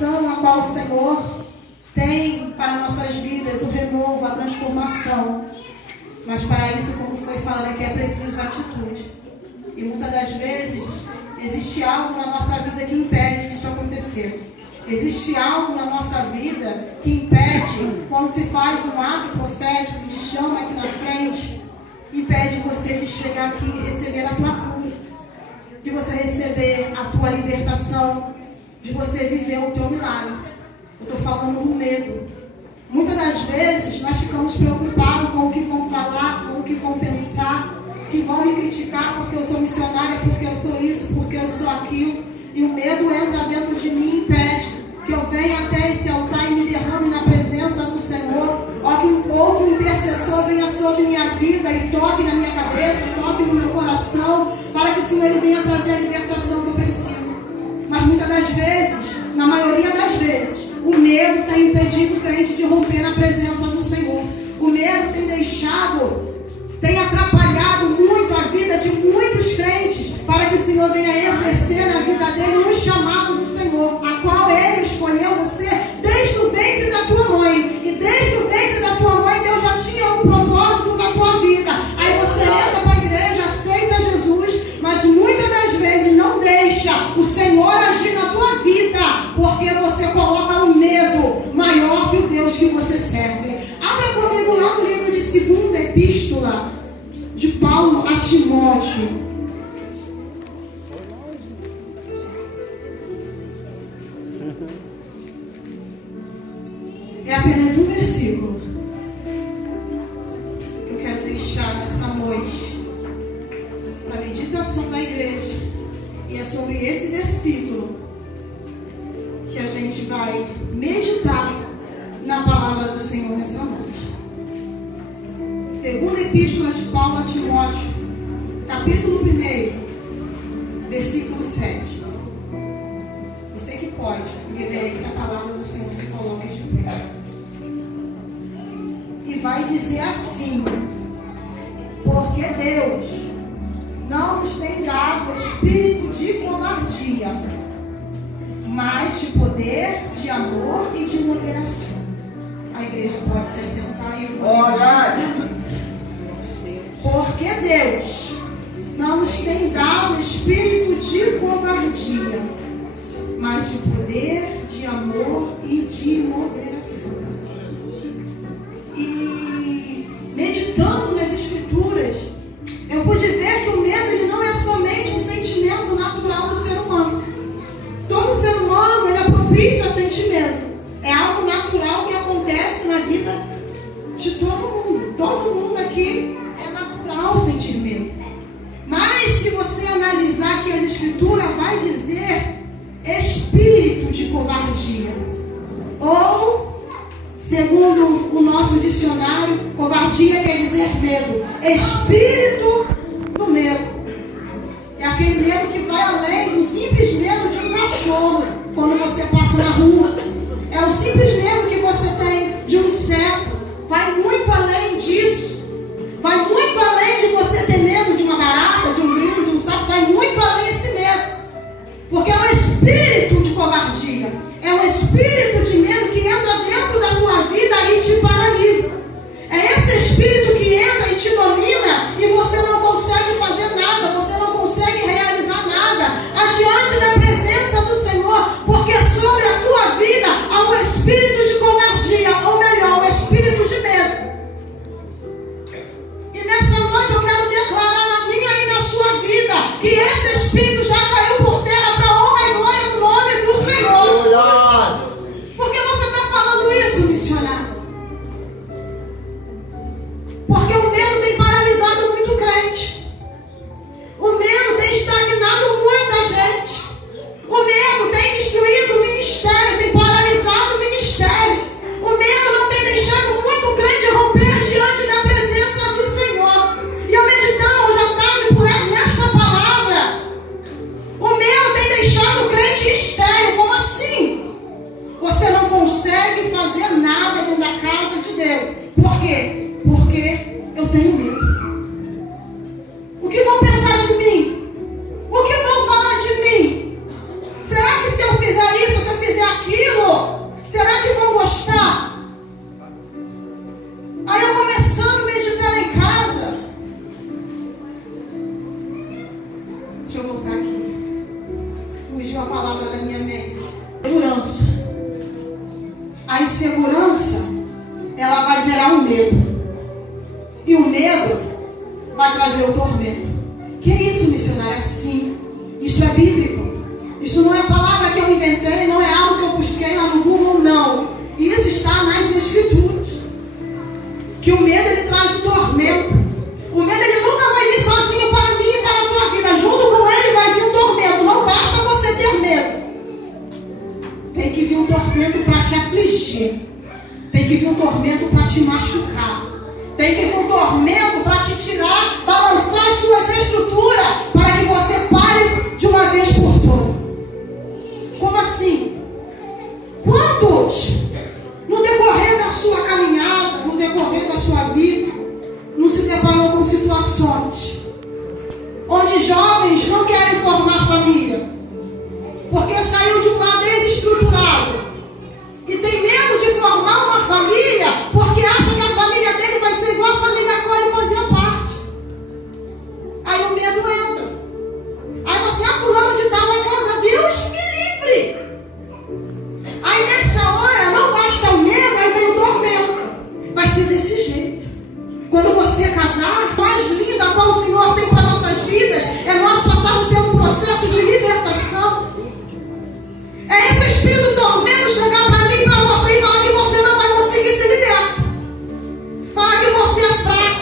estação a qual o Senhor tem para nossas vidas, o renovo, a transformação. Mas para isso, como foi falado aqui, é preciso atitude. E muitas das vezes, existe algo na nossa vida que impede isso acontecer. Existe algo na nossa vida que impede, quando se faz um ato profético, que te chama aqui na frente, impede você de chegar aqui e receber a tua cura, de você receber a tua libertação, de você viver o teu milagre. Eu estou falando do medo. Muitas das vezes nós ficamos preocupados com o que vão falar, com o que vão pensar, que vão me criticar porque eu sou missionária, porque eu sou isso, porque eu sou aquilo. E o medo entra dentro de mim e impede que eu venha até esse altar e me derrame na presença do Senhor. Ó, que um pouco o intercessor venha sobre minha vida e toque na minha cabeça, toque no meu coração, para que o Senhor ele venha trazer a libertação que eu preciso. Mas muitas das vezes, na maioria das vezes, o medo tem impedido o crente de romper na presença do Senhor. O medo tem atrapalhado muito a vida de muitos crentes, para que o Senhor venha exercer na vida dele um chamado do Senhor, a qual ele escolheu você desde o ventre da tua mãe. E desde o ventre da tua mãe, Deus já tinha um propósito na tua vida. Aí você entra para a igreja, aceita Jesus, mas muitas das vezes não deixa o Senhor agir na tua vida, porque você coloca um medo maior que o Deus que você serve. Abra comigo lá no livro de 2ª Epístola de Paulo a Timóteo. É apenas um versículo que eu quero deixar nessa noite para a meditação da igreja. E é sobre esse versículo que a gente vai meditar na palavra do Senhor nessa noite. 2ª Epístola de Paulo a Timóteo, capítulo 1, versículo 7. Você que pode, em reverência à palavra do Senhor, se coloque de pé. E vai dizer assim: porque Deus não nos tem dado espírito de covardia, mas de poder, de amor e de moderação. A igreja pode se assentar e eu vou. Porque Deus não nos tem dado espírito de covardia, mas de poder, de amor e de moderação. E meditando nas Escrituras, eu pude ver que o medo ele não é somente um sentimento natural do ser humano. Todo ser humano ele é propício a sentimento. É algo natural que acontece na vida de todo mundo. Todo mundo aqui é natural sentir medo. Mas se você analisar que as Escrituras vai dizer espírito de covardia. Ou, segundo o nosso dicionário, covardia quer dizer medo. Espírito do medo. É aquele medo que vai além do simples medo de um cachorro quando você passa na rua. É o simples medo que você tem de um inseto. Vai muito além disso. Vai muito além de você ter medo de uma barata, de um grilo, de um sapo. Vai muito além desse medo. Porque é um espírito de covardia. É um espírito de medo que entra dentro da tua vida e te paralisa. É esse espírito que entra e te domina e você não consegue fazer nada. Você não consegue realizar nada adiante da presença do Senhor. Porque sobre a tua vida há um espírito de covardia. Ou melhor, um espírito de medo. E nessa noite eu quero declarar na minha e na sua vida que esse espírito já caiu por terra para a honra e glória do nome do Senhor. Por que você está falando isso, missionário? Porque o medo tem paralisado muito crente. O medo tem estagnado muita gente. O medo tem destruído o ministério, tem paralisado o ministério. O medo não tem deixado muito crente romper diante da presença do Senhor. E eu meditando hoje à tarde por nesta palavra, o medo tem deixado o crente estéril. Como assim? Você não consegue fazer nada dentro da casa de Deus. Por quê? Porque eu tenho medo. O que vão pensar de mim? O que vão falar de mim? Será que se eu fizer isso, se eu fizer aquilo, a insegurança, ela vai gerar um medo. E o medo vai trazer o tormento. Que é isso, missionária? Sim, isso é bíblico. Isso não é palavra que eu inventei, não é algo que eu busquei lá no Google, não. Isso está nas Escrituras. Que o medo, ele traz o tormento. O medo, ele nunca vai vir sozinho para mim e para a tua vida. Junto com ele vai vir um tormento. Não basta você ter medo. Tem que vir um tormento para te afligir. Tem que vir um tormento para te machucar. Tem que vir um tormento para te tirar, balançar as suas estruturas, para que você pare de uma vez por todas. Como assim? Quantos, no decorrer da sua caminhada, no decorrer da sua vida, não se deparou com situações onde jovens não querem formar família, porque saiu de um lar desestruturado e tem medo de formar uma família, porque acha que a família dele vai ser igual a família a qual ele fazia parte. Aí o medo entra. Aí você, fulano de tal vai casar. Deus me livre. Aí nessa hora, não basta o medo, aí vem o tormento. Vai ser desse jeito. Quando você casar, a mais linda qual o Senhor tem para nossas vidas é nós passarmos pelo processo de libertação. É esse espírito tormento chegar para mim, para você e falar que você não vai conseguir se libertar. Falar que você é fraco.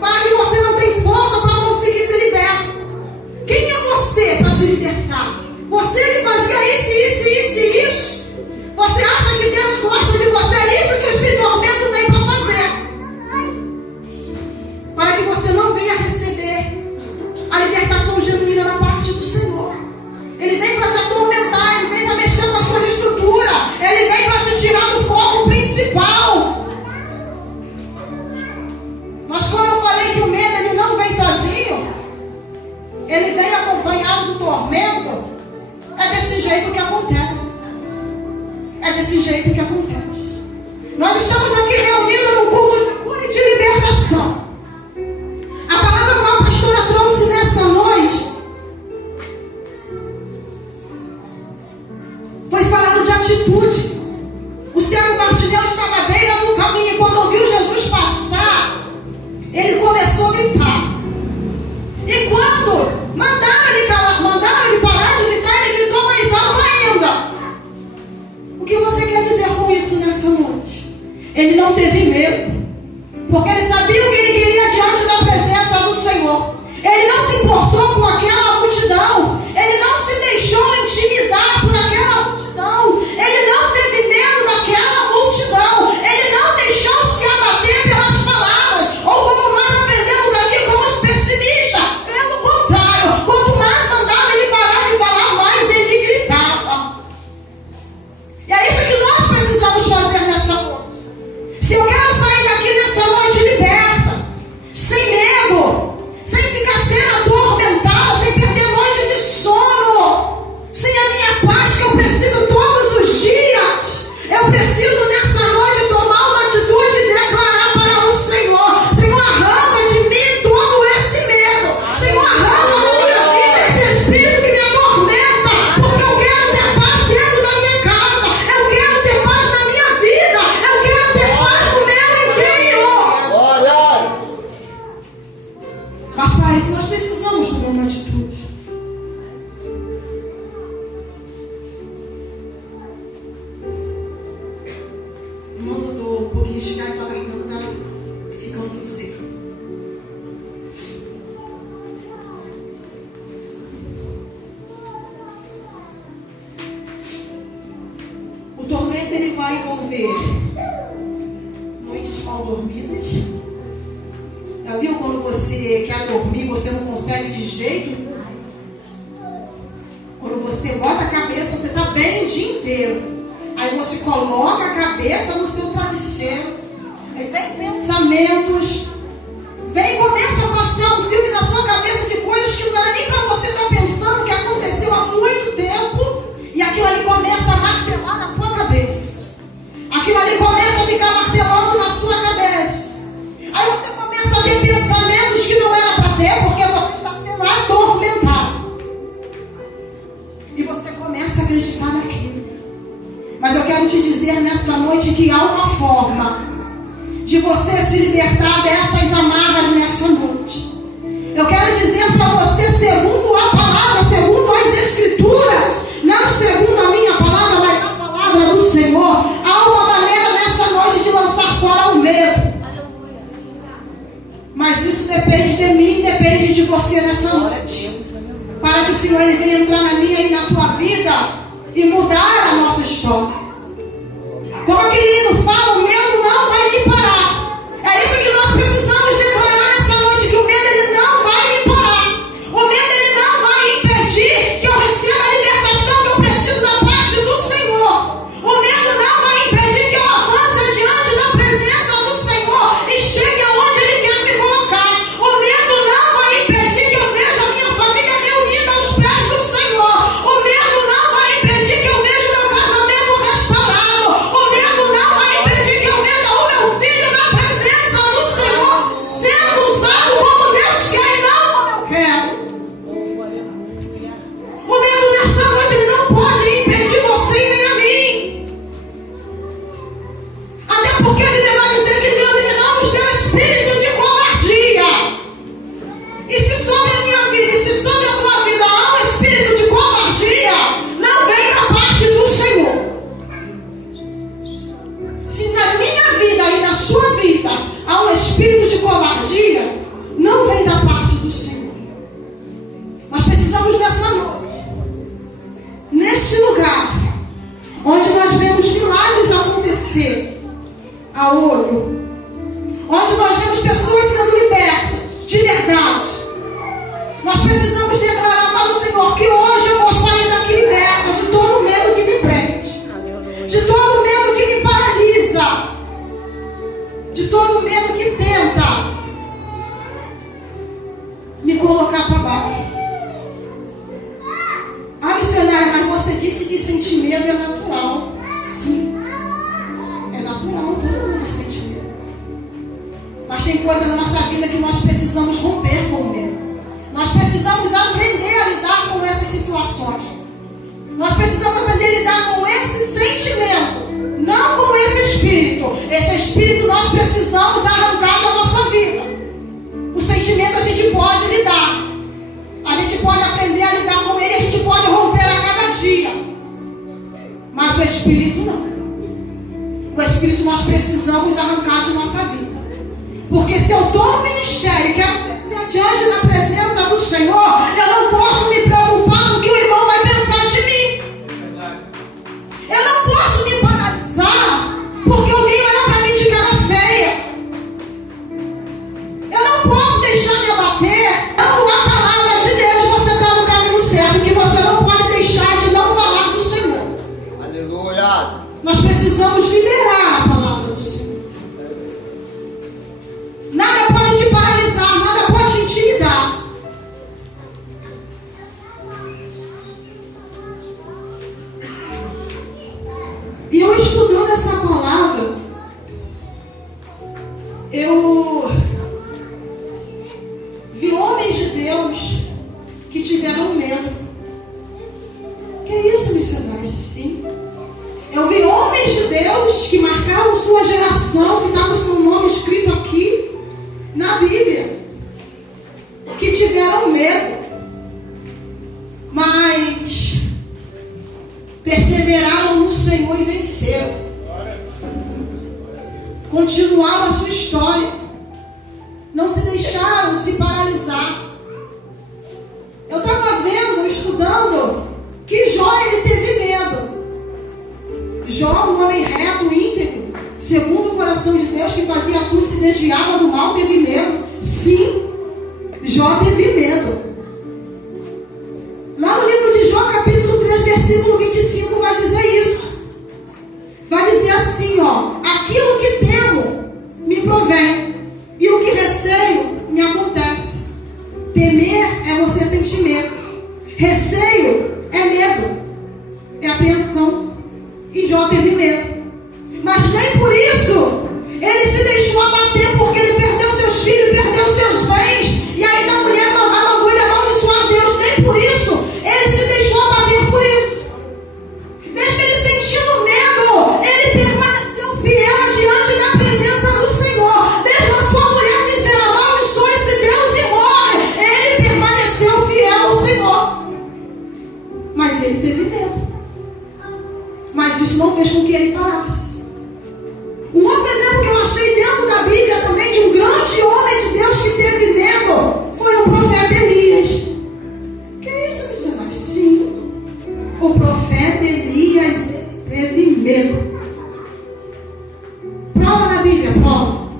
Falar que você não tem força para conseguir se libertar. Quem é você para se libertar? Você que fazia isso. Você acha que Deus gosta de você? É isso que o espírito tormento vem para fazer. Para que você não venha receber a libertação genuína da parte do Senhor. Ele vem para te atormentar, ele vem para mexer com a sua estrutura, ele vem para te tirar do foco principal. Mas como eu falei que o medo, ele não vem sozinho, ele vem acompanhado do tormento. É desse jeito que acontece. É desse jeito que acontece. Nós estamos aqui reunidos num culto de cura e de libertação. A palavra que a pastora trouxe nessa noite foi falando de atitude. O cego Bartimeu estava à beira do caminho e quando ouviu Jesus passar, ele começou a gritar. E quando mandaram ele parar de gritar, ele gritou mais alto ainda. O que você quer dizer com isso nessa noite? Ele não teve medo, porque ele sabia o que ele queria diante da presença do Senhor. Ele não se importou com aquela multidão. Ele não se deixou intimidar por aquela multidão. Ele não teve medo daquela multidão. Ele não deixou se abater pelas palavras. Ou como nós aprendemos aqui com os pessimistas. Pelo contrário, quanto mais mandava ele parar de falar, mais ele gritava. E é isso que nós precisamos fazer nessa noite. Se eu quero sair daqui nessa noite liberta, sem medo, sem ficar sendo atormentada, sem perder noite de sono, sem a minha paz que eu preciso todos os dias. Eu preciso nessa noite tomar uma atitude e declarar para o Senhor: Senhor, arranca de mim todo esse medo. Senhor, arranca da minha vida esse espírito que me atormenta, porque eu quero ter paz dentro da minha casa, eu quero ter paz na minha vida, eu quero ter paz no meu interior. Glória! Mas para isso nós precisamos tomar uma atitude. Irmãos, eu estou um pouquinho esticado com a garganta, ficando tudo seco. O tormento, ele vai envolver noites mal dormidas. Já viu quando você quer dormir, você não consegue de jeito nenhum? Quando você bota a cabeça, você está bem o dia inteiro. Aí você coloca a cabeça no seu travesseiro. Aí vem pensamentos. Vem e começa a passar um filme na sua cabeça de coisas que não era nem para você estar pensando, que aconteceu há muito tempo. E aquilo ali começa a martelar na tua cabeça. Aquilo ali começa a ficar martelando na sua cabeça. Aí você começa a ter pensamentos que não era para ter, porque você está sendo atormentado. E você começa a acreditar naquilo. Mas eu quero te dizer nessa noite que há uma forma de você se libertar dessas amarras nessa noite. Eu quero dizer para você, segundo a palavra, segundo as Escrituras, não segundo a minha palavra, mas a palavra do Senhor, há uma maneira nessa noite de lançar fora o medo. Mas isso depende de mim, depende de você nessa noite. Para que o Senhor ele venha entrar na minha e na tua vida e mudar a nossa história. Como aquele hino fala, o medo não vai me parar. É isso que nós precisamos declarar nessa noite, que o medo ele não vai me parar. O medo ele não vai impedir que eu receba a libertação que eu preciso da parte do Senhor. O medo não vai impedir que eu avance diante da presença do Senhor e chegue aonde Ele quer me colocar. O medo não vai impedir que eu veja a minha família reunida aos pés do Senhor. O medo não vai impedir que eu veja o meu casamento restaurado. O medo não vai impedir que eu veja o meu filho na presença do Senhor, sendo usado como Deus quer e não como eu quero. O medo nessa noite ele não pode impedir você e nem a mim. Até porque a Bíblia vai dizer que Deus ele não nos deu espírito de covardia. E se sobre a minha vida, e se sobre a tua vida há um espírito de covardia, não vem da parte do Senhor. Se na minha vida e na sua vida há um espírito de covardia, não vem da parte do Senhor. Nós precisamos nessa noite, nesse lugar, onde nós vemos milagres acontecer a olho, onde nós vemos pessoas sendo libertas de verdade, nós precisamos declarar para o Senhor que hoje eu vou sair daqui liberta de todo o medo que me prende, de todo o medo que me paralisa, de todo o medo que tenta me colocar para baixo. Ah, missionária, mas você disse que sentir medo é natural. Sim, é natural, todo mundo sente medo. Mas tem coisa na nossa vida que nós precisamos romper com o medo. Nós precisamos aprender a lidar com essas situações. Nós precisamos aprender a lidar com esse sentimento, não com esse espírito. Esse espírito nós precisamos arrancar da nossa vida. O sentimento a gente pode lidar. A gente pode aprender a lidar com ele, a gente pode romper a cada dia. Mas o espírito não. O espírito nós precisamos arrancar de nossa vida. Porque se eu estou no ministério e quero crescer diante da presença do Senhor, eu não posso me preocupar com o que o irmão vai pensar de mim. Eu não posso me paralisar porque alguém olha para mim de cara feia. Eu não posso deixar me abater. Não, a palavra de Deus, você está no caminho certo, que você não pode deixar de não falar do Senhor. Aleluia. Nós precisamos liberar a palavra do Senhor. Nada pode te paralisar, nada pode te intimidar. E eu estudando essa palavra, eu vi homens de Deus que tiveram medo. Que é isso, missionário? Sim. Eu vi homens de Deus que marcaram sua geração, que está com o seu nome escrito aqui na Bíblia, que tiveram medo, mas perseveraram no Senhor e venceram. Continuaram a sua história. Não se deixaram se paralisar. Eu estava vendo, estudando, que Jó ele teve medo. Jó, um homem reto, íntegro, segundo o coração de Deus, que fazia tudo, se desviava do mal, teve medo. Sim, Jó teve medo. Lá no livro de Jó, capítulo 3, versículo 25, vai dizer isso. Vai dizer assim, ó: aquilo que temo me provém, e o que receio me acontece. Temer é você sentir medo. Receio é medo, é apreensão. E Jó teve medo. Mas nem por isso ele se deixou abater, porque ele perdeu seus filhos, perdeu seus bens, e aí a mulher mandava ele amaldiçoar Deus. Nem por isso ele se deixou abater por isso. Mesmo ele sentindo medo, não fez com que ele parasse. Um outro exemplo que eu achei dentro da Bíblia também de um grande homem de Deus que teve medo foi o profeta Elias. Que é isso, missionário? Sim, o profeta Elias teve medo. Prova na Bíblia, prova.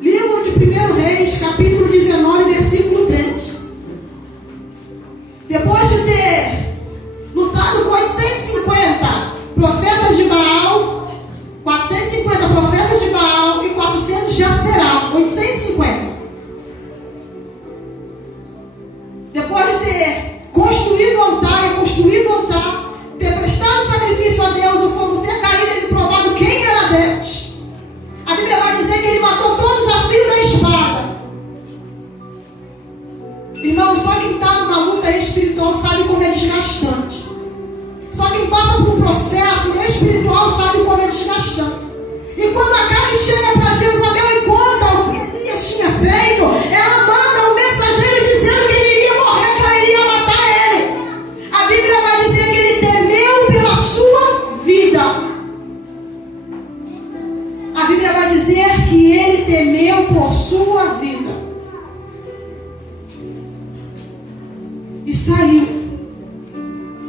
Livro de 1 Reis, capítulo 19, versículo 3. Depois de ter lutado com 850 profetas de Baal, 450 profetas de Baal e 400 de Aserá, 850. Depois de ter construído o altar, ter prestado sacrifício a Deus, o fogo ter caído e ele provado quem era Deus. A Bíblia vai dizer que ele matou todos a fio da espada. Irmão, só quem está numa luta espiritual sabe como é desgastante. Só quem passa por um processo espiritual sabe como é desgastante. E quando a Acabe chega para Jezabel e conta o que Elias tinha feito, ela manda um mensageiro dizendo que ele iria morrer, que ela iria matar ele. A Bíblia vai dizer que ele temeu pela sua vida. A Bíblia vai dizer que ele temeu por sua vida. E saiu.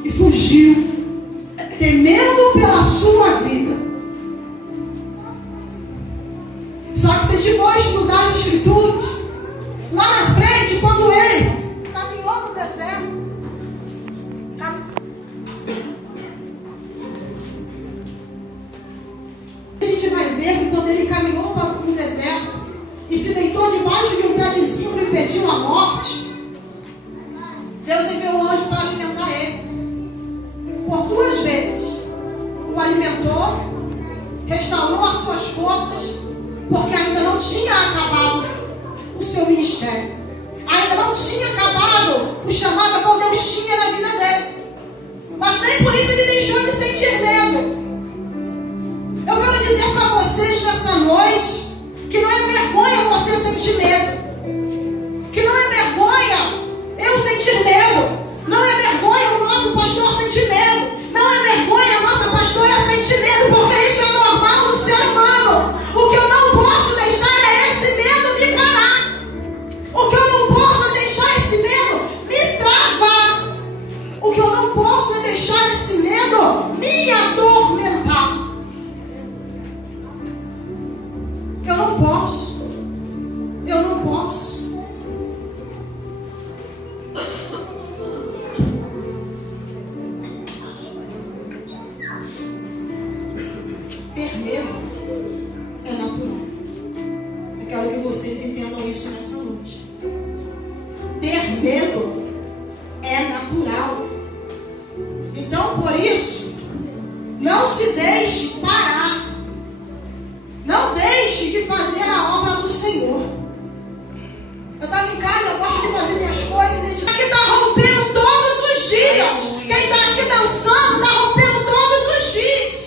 E fugiu. Temendo pela sua vida. Só que se for estudar as escrituras, lá na frente, quando ele caminhou no deserto, a gente vai ver que quando ele caminhou para o deserto e se deitou debaixo de um pé de zimbro e pediu a morte, Deus enviou um anjo para alimentar ele. Por 2 vezes o alimentou, restaurou as suas forças, porque ainda não tinha acabado o seu ministério, ainda não tinha acabado o chamado a qual Deus tinha na vida dele. Mas nem por isso ele deixou de sentir medo. Eu quero dizer para vocês nessa noite que não é vergonha você sentir medo, que não é vergonha eu sentir medo, não é vergonha o nosso pastor sentir medo, não é vergonha a nossa pastora sentir medo, porque isso é normal no ser humano. O que eu não posso deixar é esse medo me parar. O que eu não posso é deixar esse medo me travar. O que eu não posso é deixar esse medo me atormentar. Eu não posso. Eu não posso. Ter medo é natural. Eu quero que vocês entendam isso nessa noite. Ter medo é natural. Então, por isso, não se deixe parar. Não deixe de fazer a obra do Senhor. Eu estava em casa, eu gosto de fazer minhas coisas. Quem está rompendo todos os dias. Quem está aqui dançando, está rompendo todos os dias.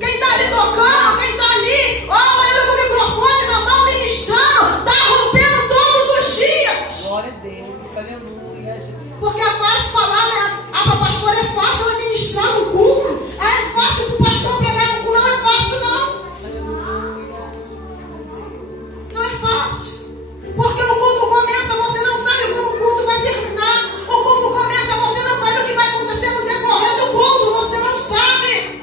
Quem está ali tocando, quem está ali, olha com o microfone na mão, ministrando, está rompendo todos os dias. Glória a Deus, aleluia. Porque é fácil falar, né? Para a pastora é fácil ela ministrar no culto. É fácil para o pastor pregar no culto. Não é fácil, não. Não é fácil. Porque o culto começa, você não sabe como o culto vai terminar. O culto começa, você não sabe o que vai acontecer no decorrer do culto. Você não sabe.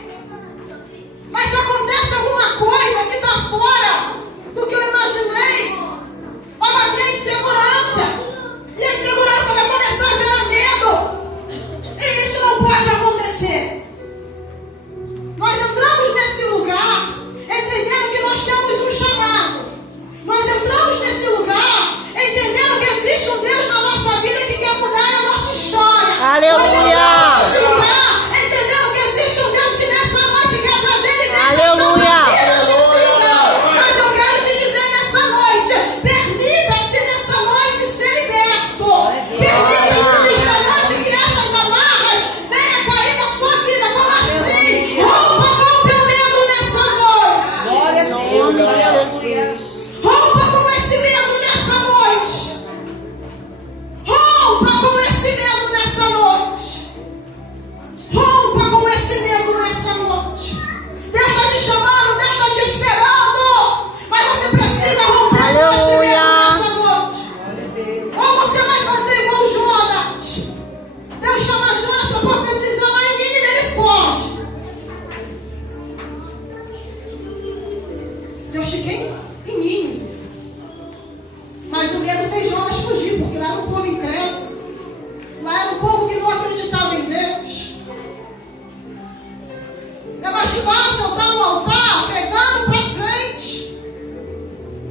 mais fácil eu estar no altar pegando para frente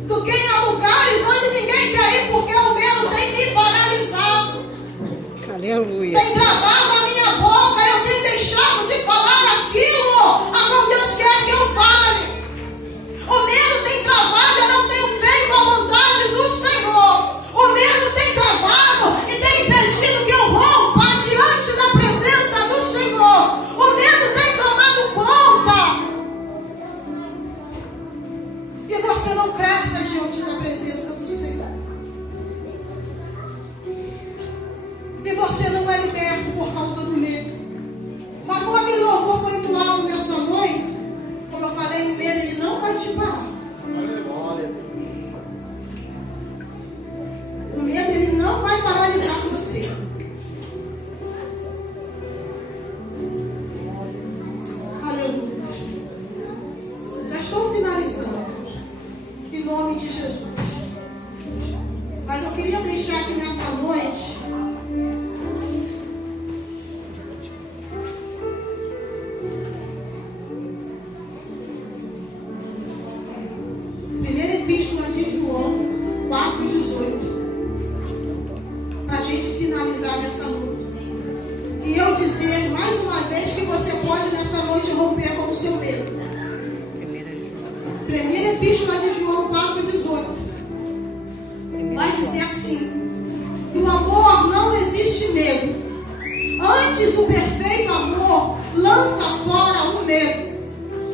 do que em lugares onde ninguém quer ir, porque o medo tem me paralisado. Aleluia. Tem travado a minha boca, eu tenho deixado de falar aquilo a qual Deus quer que eu fale. O medo tem travado, eu não tenho feito a vontade do Senhor. O medo tem travado e tem impedido que eu rompa diante da presença do Senhor. O medo tem tomado conta. E você não cresce diante da presença do Senhor. E você não é liberto por causa do medo. Mas como aquele louvor foi entoado nessa noite, como eu falei, o medo ele não vai te parar. O medo ele não vai paralisar você. Aleluia. Já estou finalizando. Em nome de Jesus. Mas eu queria deixar aqui nessa noite primeira epístola de João 4,18, para a gente finalizar nessa noite. E eu dizer mais uma vez que você pode nessa noite romper com o seu medo. Primeira epístola de João 4,18 vai dizer assim: no amor não existe medo. Antes o perfeito amor lança fora o medo.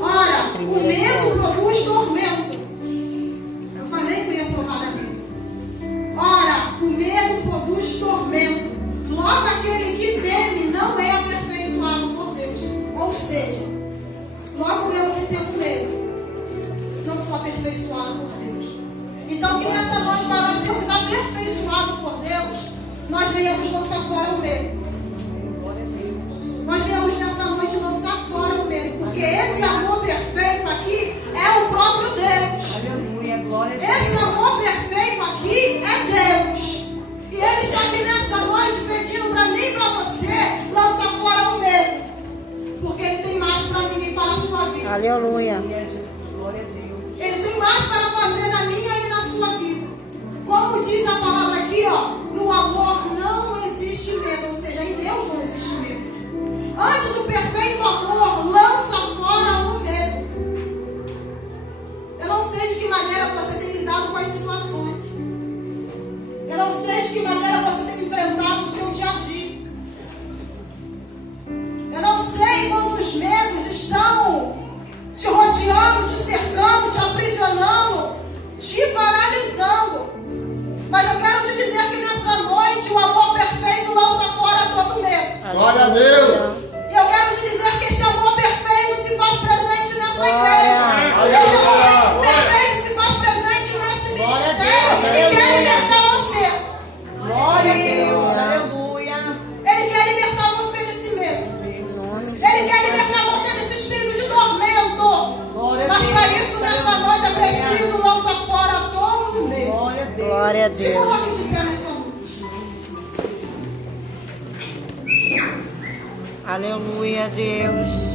Ora, o medo produz tormento. Eu falei que eu ia provar a Bíblia. Ora, o medo produz tormento. Logo aquele que teme não é aperfeiçoado por Deus. Ou seja, logo eu que tenho medo não sou aperfeiçoado por Deus. Então que nessa noite, para nós sermos aperfeiçoados por Deus, nós venhamos lançar fora o medo. Nós venhamos nessa noite lançar fora o medo, porque esse amor perfeito aqui é o próprio Deus. Aleluia, glória a Deus. Esse amor perfeito aqui é Deus. E Ele está aqui nessa noite pedindo para mim e para você lançar fora o medo, porque Ele tem mais para mim e para a sua vida. Aleluia. Glória a Deus. Ele tem mais para fazer na minha e na sua vida. Como diz a palavra aqui, ó, no amor não existe medo, ou seja, em Deus não existe medo. Antes o perfeito amor lança fora o medo. Eu não sei de que maneira você tem lidado com as situações. Eu não sei de que maneira você tem enfrentado o seu dia a dia. Eu não sei quantos medos estão te rodeando, te cercando, te aprisionando, te paralisando. Mas eu quero te dizer que nessa noite o amor perfeito lança fora todo medo. Glória a Deus. E eu quero te dizer que esse amor perfeito se faz presente nessa igreja. Esse amor perfeito se faz presente nesse ministério. E quer libertar você. Glória a Deus. Aleluia. Ele quer libertar você desse medo. Ele quer libertar você desse espírito de tormento. Mas para isso, nessa noite, é preciso lançar fora todo o medo. Glória a Deus. Glória a Se Deus. coloque de pé nessa noite. Aleluia, Deus.